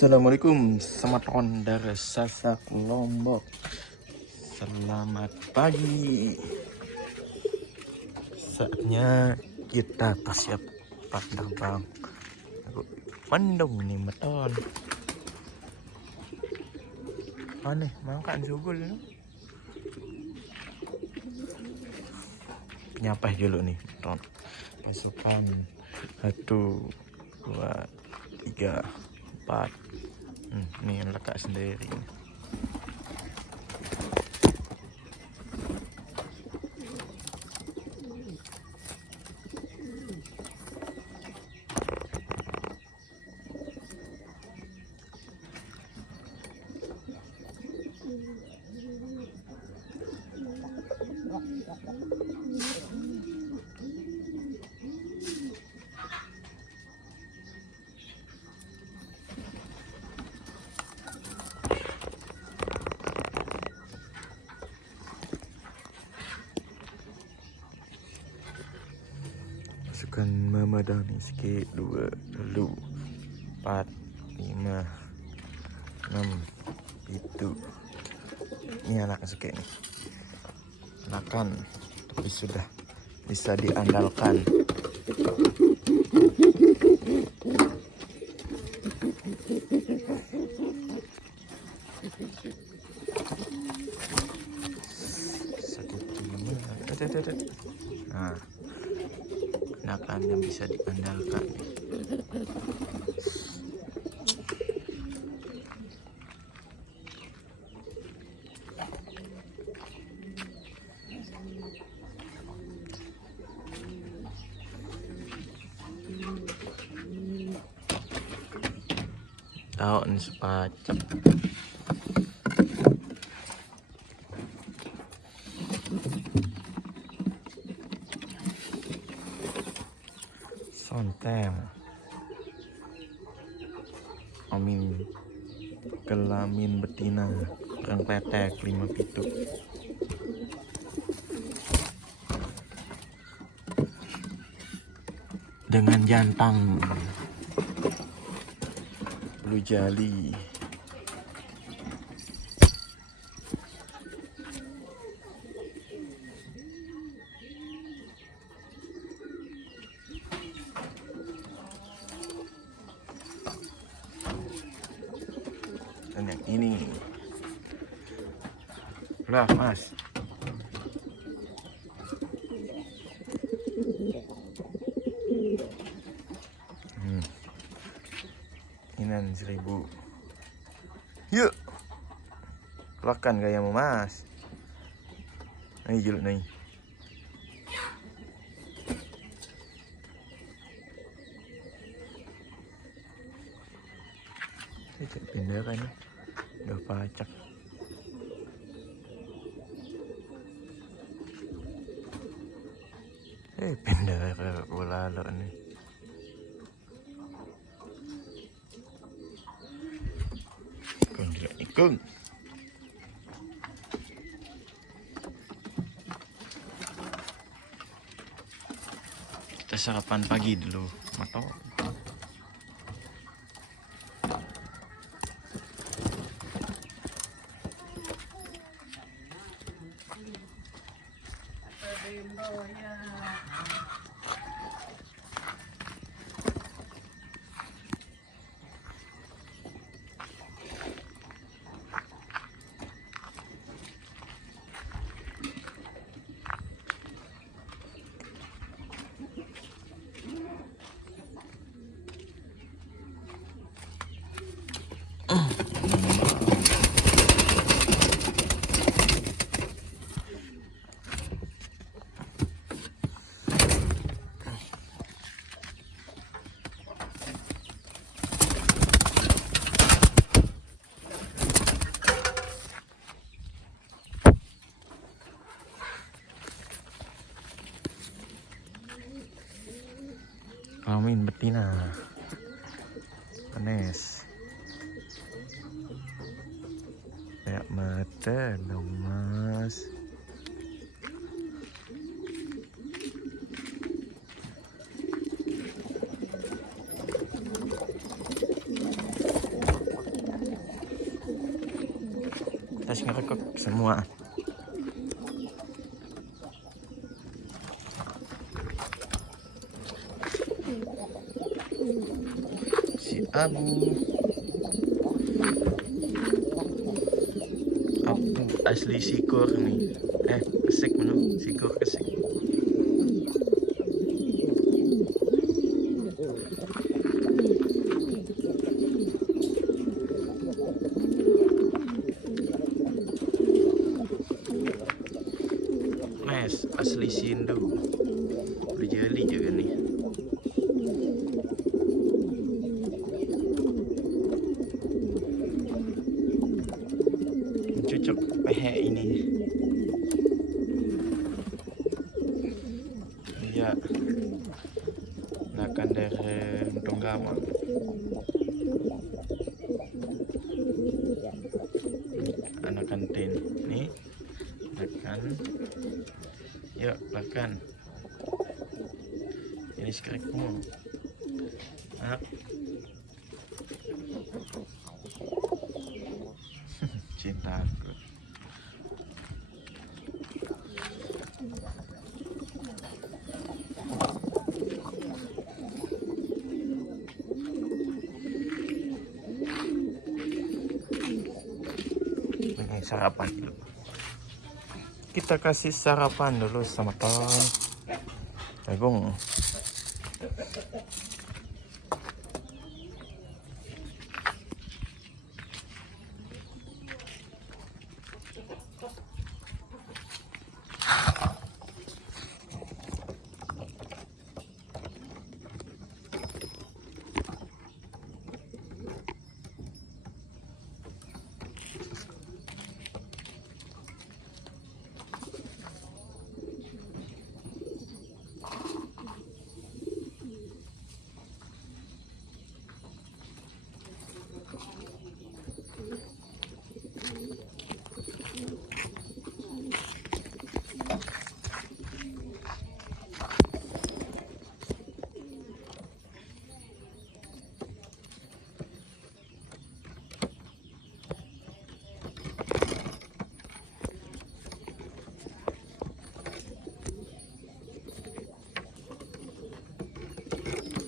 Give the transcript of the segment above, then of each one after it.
Assalamualaikum, selamat dari Sasak Lombok. Selamat pagi. Saatnya kita siap terbang. Aku mendung nih meton. Aneh, makan subul nih. Nyapai dulu nih meton. Pasukan 1, 2, 3, 4. Nih lekat sendiri. Masukkan memadani sikit. 2, 4, 5, 6, 7. Ini anak sikit nih. Anakan, tapi sudah bisa diandalkan. Nah, anakan yang bisa diandalkan. Tahu nih sepacak. Sontem. Amin. Kelamin betina. Orang petek 5 pitu. Dengan jantan blue jali. Dan yang ini lah mas. Inan 1000. Yuk, lakan gayamu mas. Nih juluk nih. Cek pindah kan nih. Udah pacak. Pindah ke bola lo nih. Ikung. Kita sarapan pagi dulu, matau. Kelamin betina. Penes. Kayak mata dong mas. Denis ngerekod semua. Si Abu asli Sikor nih. Kesik mana? Sikor Kesik. Asli Sindu. Berjeli juga nih. Cocok pehe ini. Ya. Nakan dari Tonggama. Anak kantin nih. Makan. Yuk, makan. Ini skripmu. Cintaku. Ini sarapan dulu. Kita kasih sarapan dulu sama kawan. Jagung.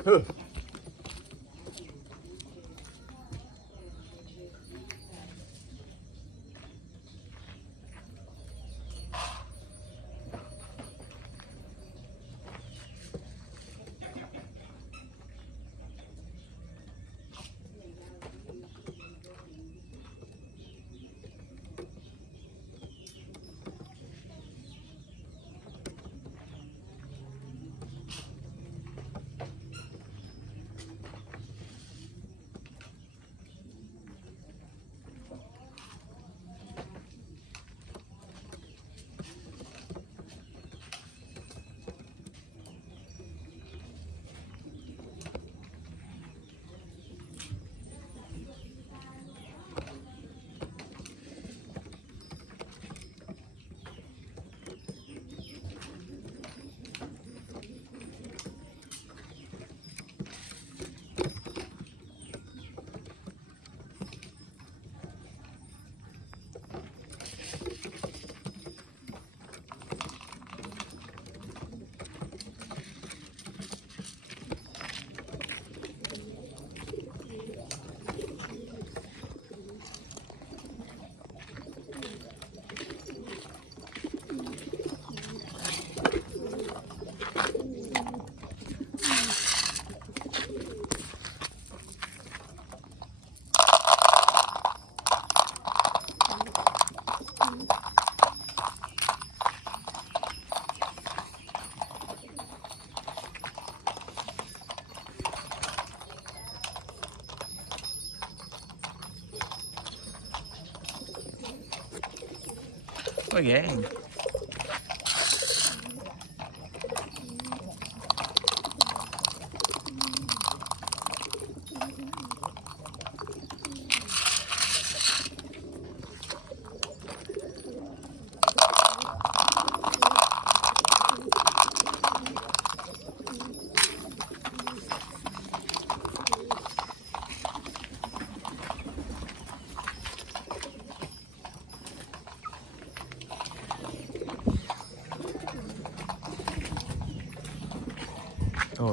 Okay.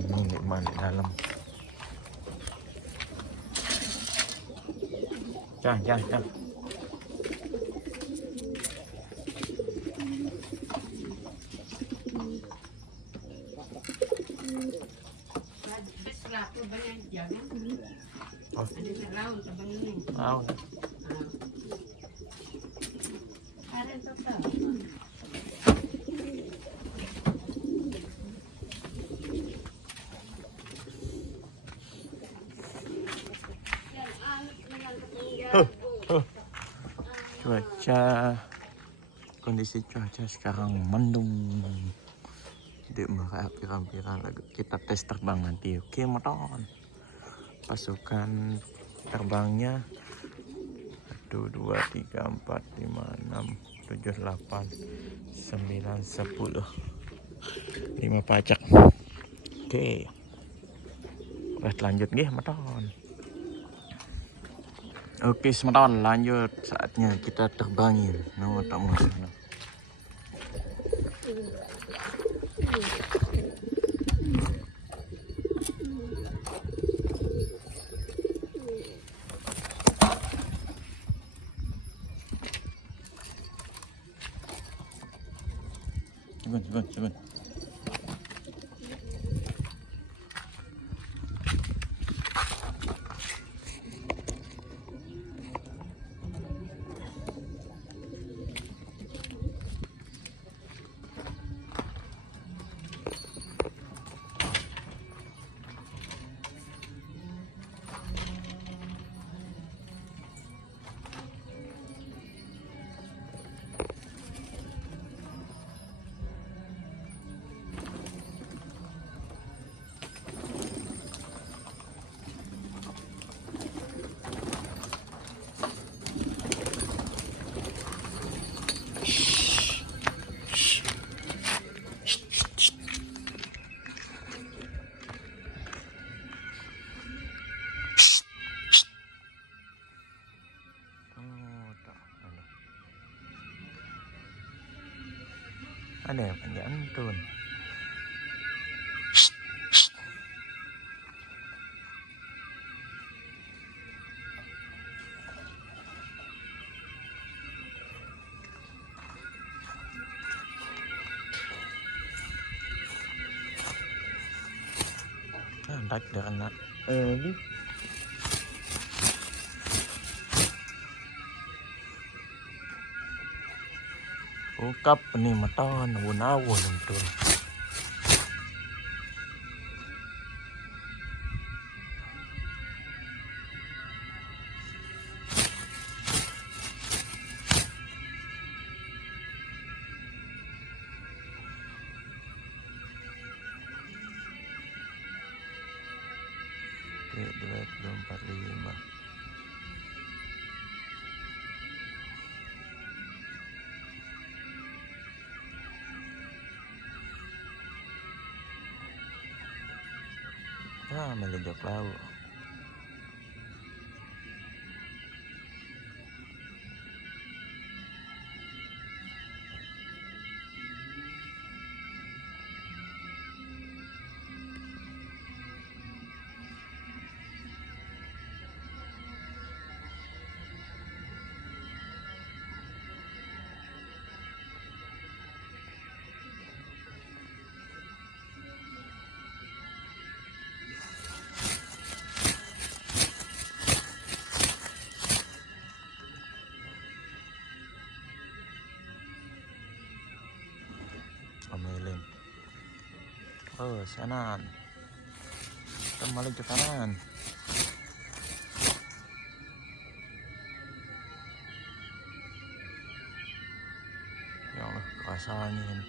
ini nikmat di dalam. Jangan. Oh. Kondisi cuaca sekarang mendung. Tidak merah pirang-pirang lagi. Kita tes terbang nanti. Oke, motor. Pasukan terbangnya 1, 2, 3, 4, 5, 6, 7, 8, 9, 10. 5 pacak. Oke. Udah lanjut nggih, motor. Oke, semeton lanjut, saatnya kita terbangin. No, tak mau sana. Cepat. Ada yang panjang turun. Tak dah anak. Ni. Ukap ni matawan nawon tu. Oke, 245. Melejak laut. Omelin. Oh, kanan. Kita balik ke kanan. Ya Allah, kerasa angin.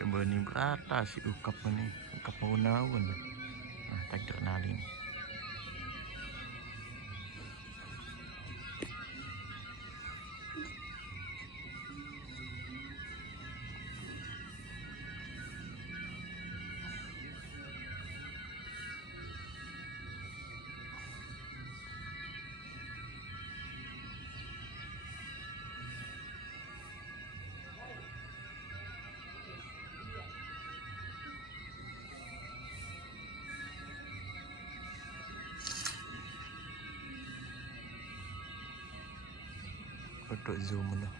Coba ni berata si ukap ni. Ukap mauna-un. Nah, tak terkenali ni. Untuk zoom tu.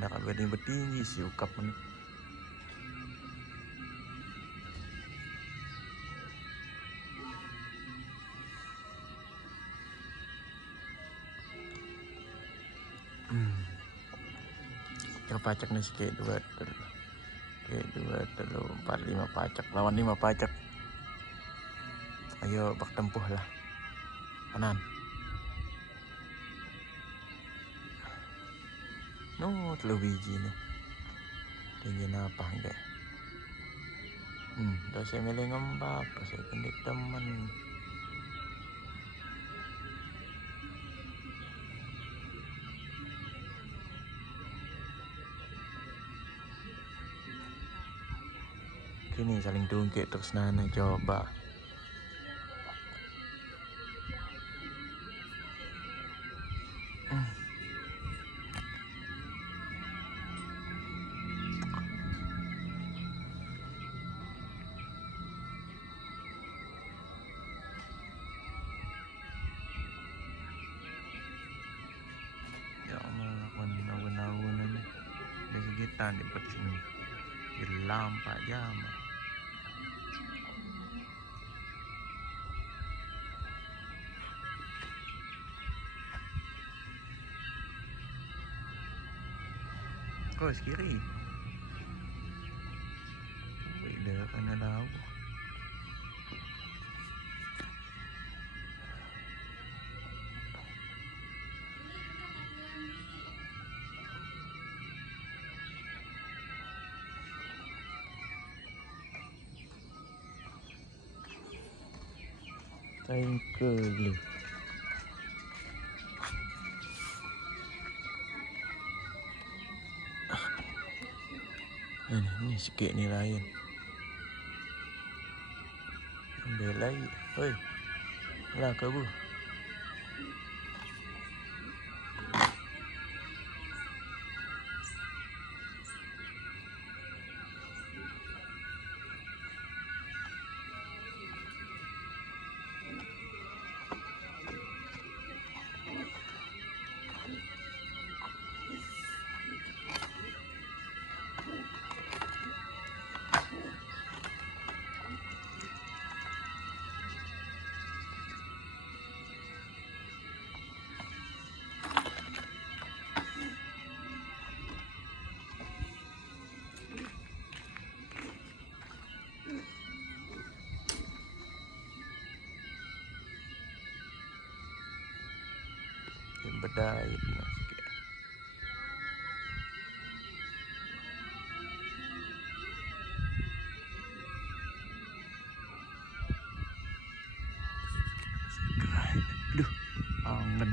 Nak bertinggi si ukap ni. Pacak ni sikit 2 3 4 5 pacak lawan 5 pacak. Ayo bak tempuh lah. Kanan. No, 3 biji ni. Tinggi apa enggak? Dah saya milih ngembak, saya kendek teman. Kini saling tungkik terus nana coba. Ya Allah, awan-awan ni. Dah segitan di sini. Gelam 4 jam. Kau kiri. Dah kena tahu. Tengkeli. Ni sikit ni lain. Ambil lain. Oi. Lah kau bu. Bedai sikit. Aduh, angin.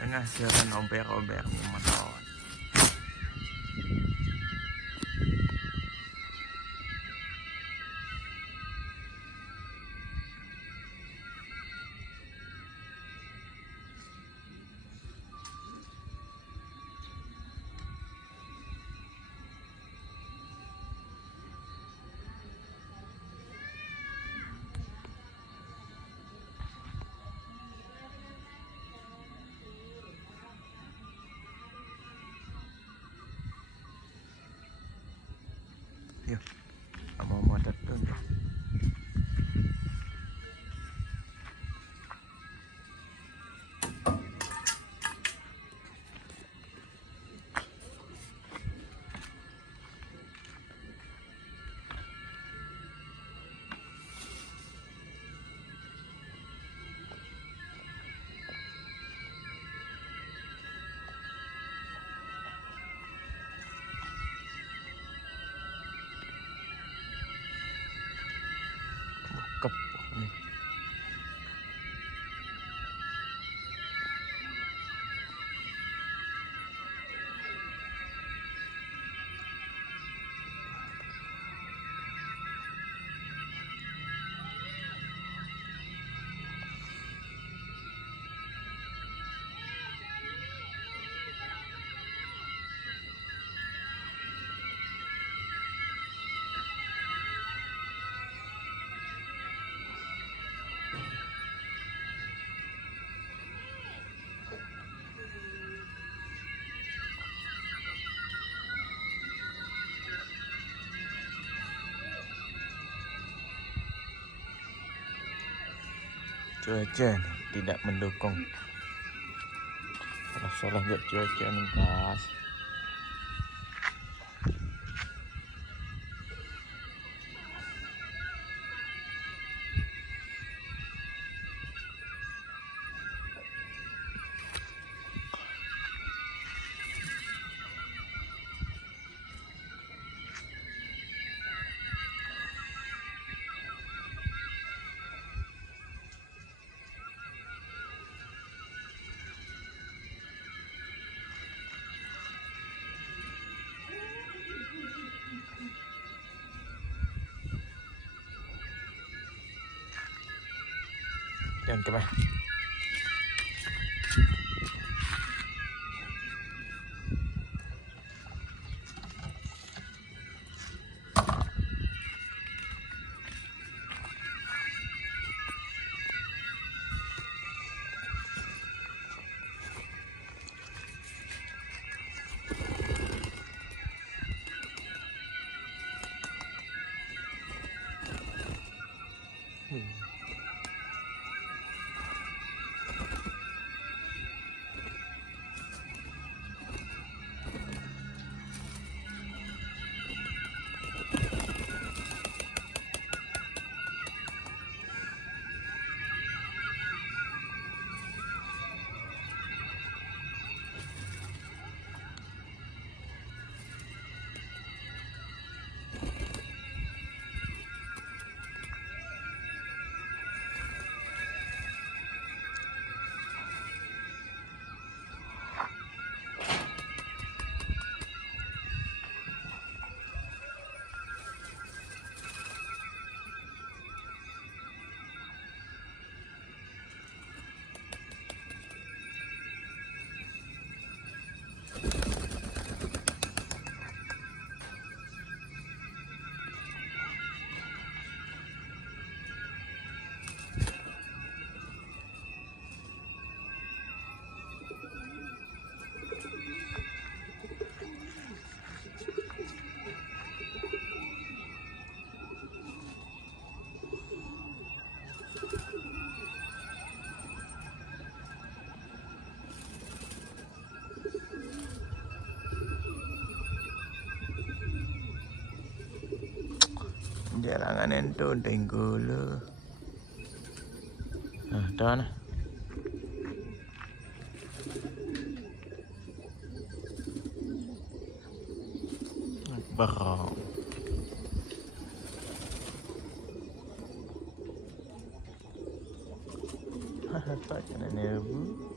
Tengah siaran ober-ober motor. Ya, mau datang ya. Cakep nih. Cuaca nih tidak mendukung. Salah buat cuaca nih guys. Jangan kemana. Jalangan itu tenggulu. Nah, dah nah. Barang. Apa kena nerbu?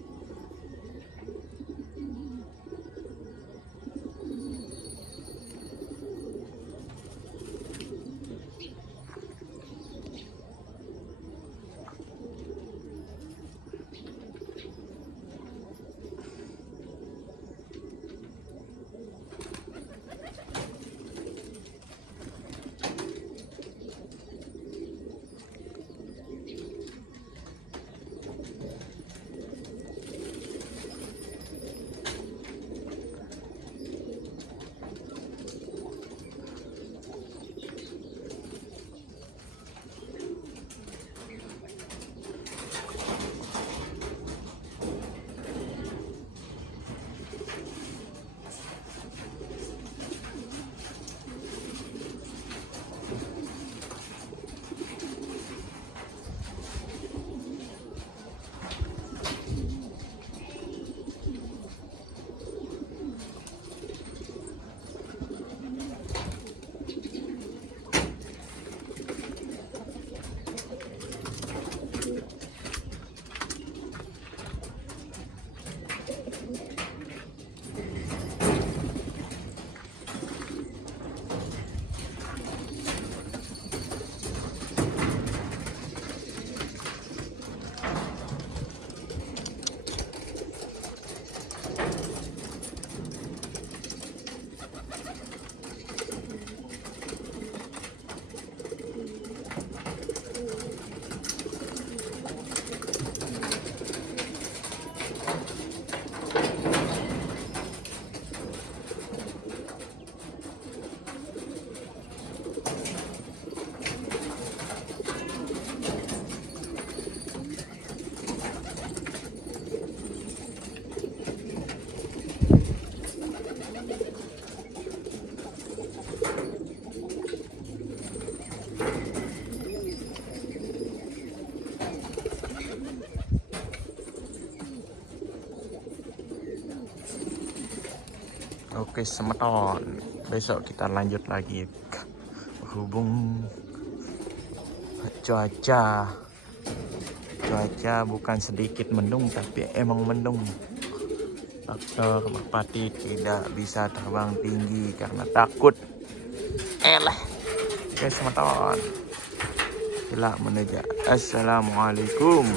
Oke semeton, besok kita lanjut lagi. Berhubung cuaca bukan sedikit mendung tapi emang mendung. Faktor merpati tidak bisa terbang tinggi karena takut. Oke semeton, sila menuju. Assalamualaikum.